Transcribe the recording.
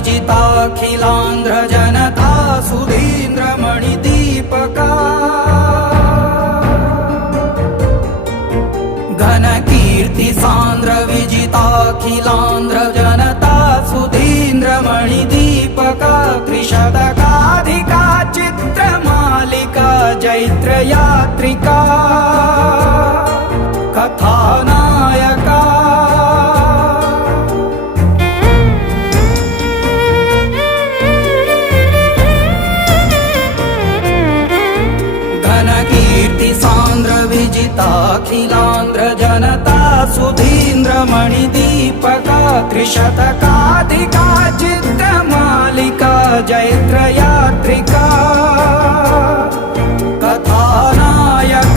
विजिताखिलांध्र जनता सुधींद्र मणिदीपका घन कीर्ति सांद्र विजिताखिलांध्र जनता सुधींद्र मणिदीपका त्रिशतकाधिका चित्रमालिका जैत्र यात्रिका कथानायका विजिताखिलांध्र जनता सुधींद्र मणिदीपका त्रिशतकाधिका चित्रमालिका जैत्र यात्रिका कथानायका